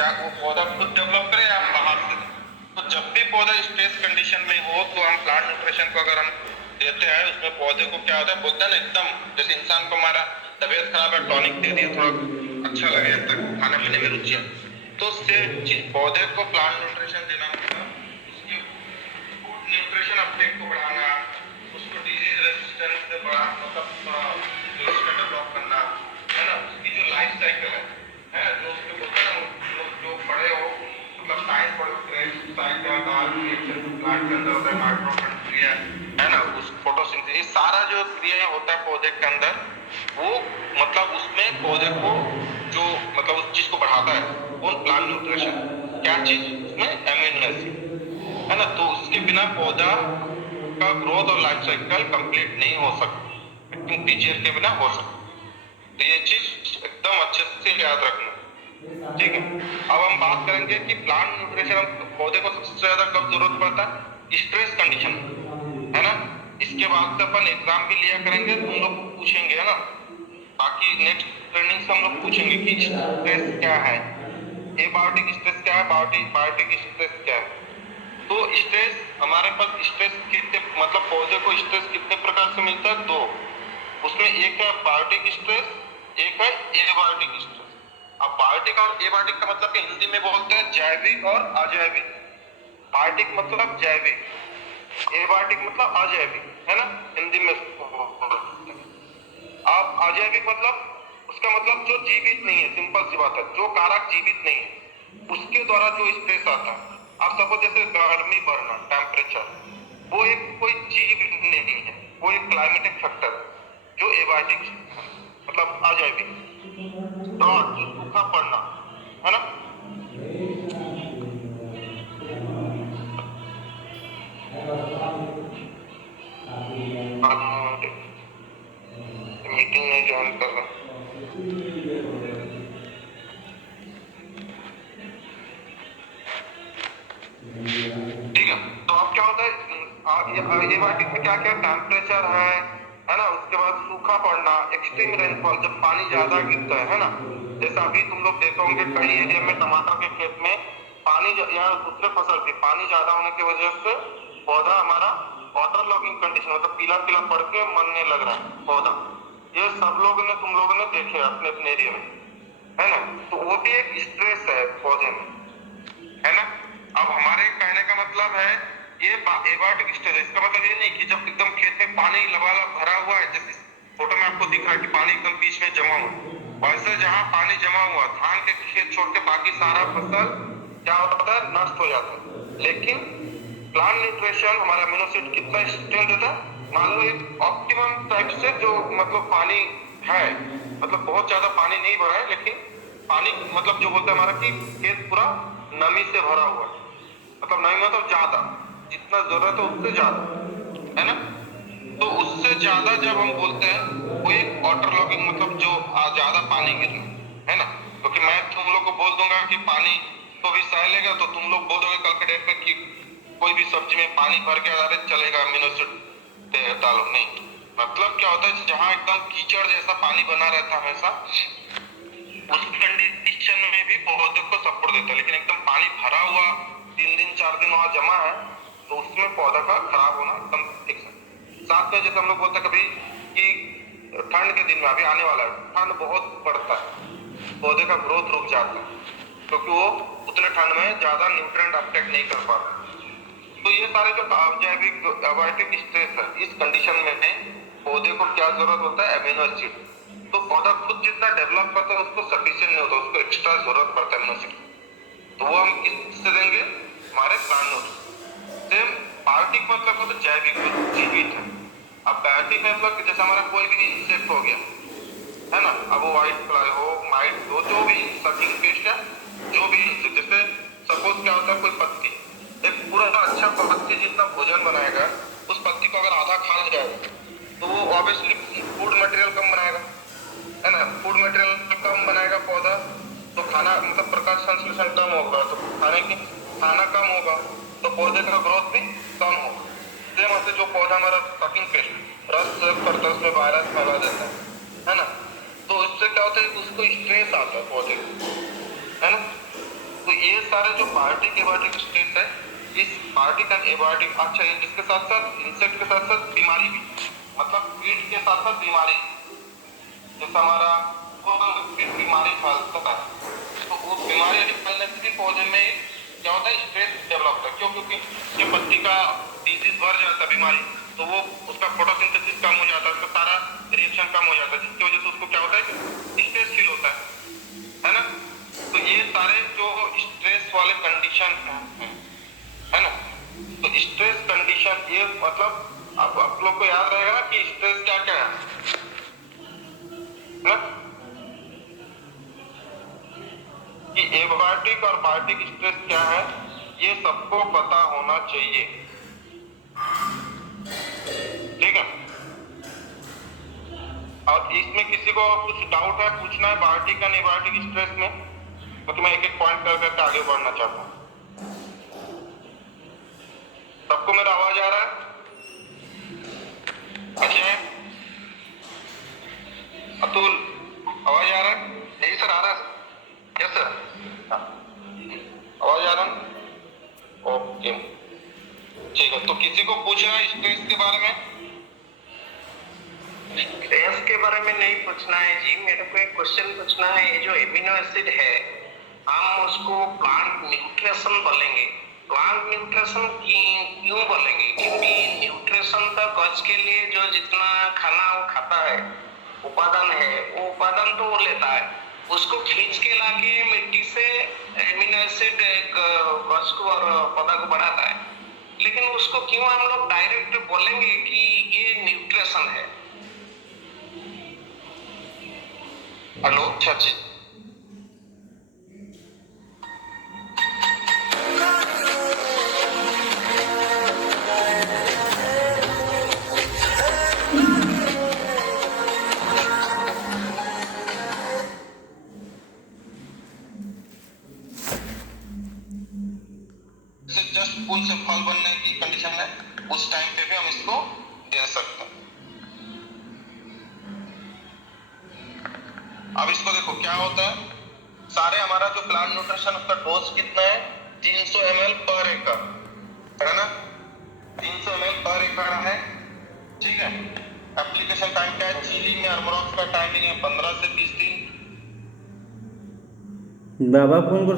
क्या वो पौधा खुद डेवलप करे या बाहर से? तो जब भी पौधा स्ट्रेस कंडीशन में हो तो हम प्लांट न्यूट्रिशन को अगर हम देते हैं, उसमें पौधे को क्या होता है, बोलते हैं ना एकदम जैसे इंसान को हमारा तबीयत खराब है, टॉनिक दे दिए, थोड़ा अच्छा लगे, तक खाने पीने में रुचि है, तो उससे पौधे को प्लांट न्यूट्रिशन देना मतलब उसके फूड न्यूट्रिशन अपटेक को बढ़ाना, उसको डिजीज रेजिस्टेंस से बढ़ा मतलब डेवलप करना, है ना। उसकी जो लाइफ साइकिल है जो उसके बोलते हैं ना, जो पढ़े हो मतलब साइंस पढ़े हो, प्लांट के अंदर होता है माइक्रोफंड्रिया, है ना, उस फोटोसिंथेसिस सारा जो क्रिया होता है पौधे के अंदर, वो मतलब उसमें पौधे को जो मतलब उस चीज को बढ़ाता है वो प्लांट न्यूट्रिशन, क्या चीज उसमें एमिनो एसिड, है ना। तो उसके बिना पौधा का ग्रोथ और लाइफ साइकिल कंप्लीट नहीं हो सकता, लेकिन पीजीएफ के बिना हो सकता। तो ये चीज एकदम अच्छे से याद रखना, ठीक है। अब हम बात करेंगे कि प्लांट न्यूट्रिशन हम पौधे को सबसे ज्यादा कब जरूरत पड़ता है, स्ट्रेस कंडीशन, है ना। इसके बाद से अपन एग्जाम भी लिया करेंगे, तुम लोग पूछेंगे, है ना, बाकी नेक्स्ट ट्रेनिंग से हम लोग पूछेंगे कि स्ट्रेस क्या है, एबायोटिक स्ट्रेस क्या है, बायोटिक स्ट्रेस क्या है। तो स्ट्रेस हमारे पास स्ट्रेस कितने मतलब पौधे को स्ट्रेस कितने प्रकार से मिलता है, दो। उसमें एक है बायोटिक स्ट्रेस, एक है एबायोटिक स्ट्रेस। अब बायोटिक और एबायोटिक का मतलब हिंदी में बोलते हैं जैविक और अजैविक। बायोटिक मतलब जैविक, एबायोटिक मतलब अजैविक, है ना, हिंदी में। अब अजैविक मतलब उसका मतलब जो जीवित नहीं है, सिंपल सी बात है, जो कारक जीवित नहीं है उसके द्वारा जो स्ट्रेस आता है। आप सपोज जैसे गर्मी बढ़ना, टेम्परेचर, वो एक कोई जीव नहीं है, वो एक क्लाइमेटिक फैक्टर जो एबायोटिक मतलब अजैविक। ड्रॉट जो सूखा पड़ना, है ना, मीटिंग में ज्वाइन कर रहा। ठीक है, तो अब क्या होता है एबायोटिक में क्या क्या टेम्परेचर है ना, उसके बाद सूखा पड़ना, एक्सट्रीम रेनफॉल, जब पानी ज्यादा गिरता है ना, जैसा अभी तुम लोग देखे होंगे कई एरिया में टमाटर के खेत में पानी या दूसरे फसल की पानी ज्यादा होने की वजह से पौधा हमारा वाटर लॉगिंग कंडीशन मतलब पीला पीला पड़ के मरने लग रहा है पौधा। ये सब लोगों ने तुम लोगों ने देखे अपने अपने एरिया में, है ना। तो वो भी एक स्ट्रेस है पौधे में, है ना। अब हमारे कहने का मतलब है ये एबायोटिक स्ट्रेस, इसका मतलब ये नहीं कि जब एकदम खेत में पानी लबालब भरा हुआ है, जैसे फोटो में आपको दिख रहा है कि पानी एकदम बीच में जमा हुआ, वैसे जहां पानी जमा हुआ धान के खेत छोड़ के बाकी सारा फसल क्या होता है, नष्ट हो जाता है। लेकिन प्लांट न्यूट्रिशन हमारा अमीनो एसिड कितना स्ट्रेंथ देता है, मान लो एक ऑप्टिमम टाइप से जो मतलब पानी है, मतलब बहुत ज्यादा पानी नहीं भरा है, लेकिन पानी मतलब जो बोलते हैं हमारा कि खेत पूरा नमी से भरा हुआ है, मतलब नमी मतलब ज्यादा, जितना जरूरत है उससे ज्यादा, है ना। तो उससे ज्यादा जब हम बोलते हैं वो एक वाटर लॉगिंग मतलब जो ज्यादा पानी गिरना, है ना। क्योंकि मैं तुम लोग को बोल दूंगा कि पानी तो भी सह लेगा, तो तुम लोग बोल दोगे कल के डेट में कि कोई भी सब्जी में पानी भर के आधारित चलेगा, अमीनो एसिड डालो, नहीं। मतलब क्या होता है जहां एकदम कीचड़ जैसा पानी बना रहता है हमेशा, उस कंडीशन में भी पौधे को सपोर्ट देता है। लेकिन एकदम पानी भरा हुआ 3 दिन 4 दिन वहां जमा है, तो उसमें पौधा का खराब होना एकदम फिक्स है। साथ में जैसे हम लोग बोलते हैं कभी कि ठंड के दिन में अभी आने वाला है, ठंड बहुत बढ़ता है, पौधे का ग्रोथ रुक जाता है, क्योंकि वो उतने ठंड में ज्यादा न्यूट्रिएंट अपटेक नहीं कर पाता। तो ये सारे जो जैविक एबायोटिक स्ट्रेस है, इस कंडीशन में पौधे को क्या जरूरत होता है, एमिनो एसिड। तो पौधा खुद जितना डेवलप करता है उसको सफिशिएंट नहीं होता, उसको एक्स्ट्रा जरूरत पड़ता है एमिनो एसिड। तो वो हम किससे देंगे, हमारे प्लांट सेम। बायोटिक मतलब तो जैविक जीवित है। अब बायोटिक मतलब जैसे हमारा कोई भी इंसेक्ट हो गया, है ना, अब वो व्हाइट फ्लाई हो, माइट हो, जो भी सकिंग पेस्ट है, जो भी इंसेक्ट, जैसे सपोज क्या होता है कोई पत्ती, एक पूरा अच्छा पत्ती जितना भोजन बनाएगा, उस पत्ती को अगर आधा खा जाएगा तो वो ऑब्वियसली फूड मटेरियल कम बनाएगा, है ना। फूड मटेरियल कम बनाएगा पौधा, तो खाना मतलब प्रकाश संश्लेषण कम होगा, तो खाना कम होगा, तो पौधे का ग्रोथ भी कम होगा। सेम ऐसे जो पौधा हमारा सकिंग पेस्ट रस करता है, उसमें वायरस फैला देता है ना। तो इससे क्या होता है उसको स्ट्रेस आता है पौधे को, है ना। तो ये सारे जो पार्टिक एबायोटिक स्ट्रेस है, इस पार्टिक एंड एबायोटिक, अच्छा इसके साथ साथ इंसेक्ट के साथ साथ बीमारी भी, मतलब कीट के साथ साथ बीमारी, जैसा हमारा कीट बीमारी फैलता है, तो वो बीमारी फैलने से भी पौधे में क्या होता है, स्ट्रेस डेवलप होता है। क्यों? क्योंकि जब पत्ती का डिजीज बढ़ जाता है, बीमारी, तो वो उसका फोटोसिंथेसिस कम हो जाता है, उसका सारा रिएक्शन कम हो जाता है, जिसकी वजह से उसको क्या होता है, स्ट्रेस फील होता है ना। तो ये सारे जो स्ट्रेस वाले कंडीशन है ना, तो स्ट्रेस कंडीशन, ये मतलब आप लोग को याद रहेगा ना कि स्ट्रेस क्या क्या है ना, कि एबायोटिक और बायोटिक स्ट्रेस क्या है, ये सबको पता होना चाहिए, ठीक है। और इसमें किसी को कुछ डाउट है, पूछना है बायोटिक और एबायोटिक स्ट्रेस में, क्योंकि मैं एक एक पॉइंट कर करके आगे बढ़ना चाहता हूँ। सबको मेरा आवाज आ रहा है? अजय, अतुल, आवाज आ रहा है? नहीं सर, आ रहा है। यस सर, आवाज आ रहा है? ओके, ठीक है। तो किसी को पूछना है स्ट्रेस के बारे में? स्ट्रेस के बारे में नहीं पूछना है जी, मेरे को एक क्वेश्चन पूछना है। ये जो एमिनो एसिड है, हम उसको प्लांट न्यूट्रिशन बोलेंगे, प्लांट न्यूट्रिशन क्यों बोलेंगे? क्योंकि न्यूट्रिशन तो गज के लिए जो जितना खाना वो खाता है, उपादान है, वो उपादान तो वो लेता है, उसको खींच के लाके मिट्टी से एमिनो एसिड एक गज को और पौधा को बढ़ाता है। लेकिन उसको क्यों हम लोग डायरेक्ट बोलेंगे कि ये न्यूट्रिशन है? हेलो, अच्छा जी, जस्ट फूल से फल बनने की कंडीशन है, उस टाइम पे भी हम इसको दे सकते हैं। अब इसको देखो क्या होता है, सारे हमारा जो प्लांट न्यूट्रिशन, उसका डोज कितना है, 300 ml पर एकड़, है ना, 300 ml पर एकड़ है, ठीक है। एप्लीकेशन टाइम क्या है, चीलिंग में अरमोरॉक्स का टाइमिंग है 15 से 20 दिन। बाबा फोन कर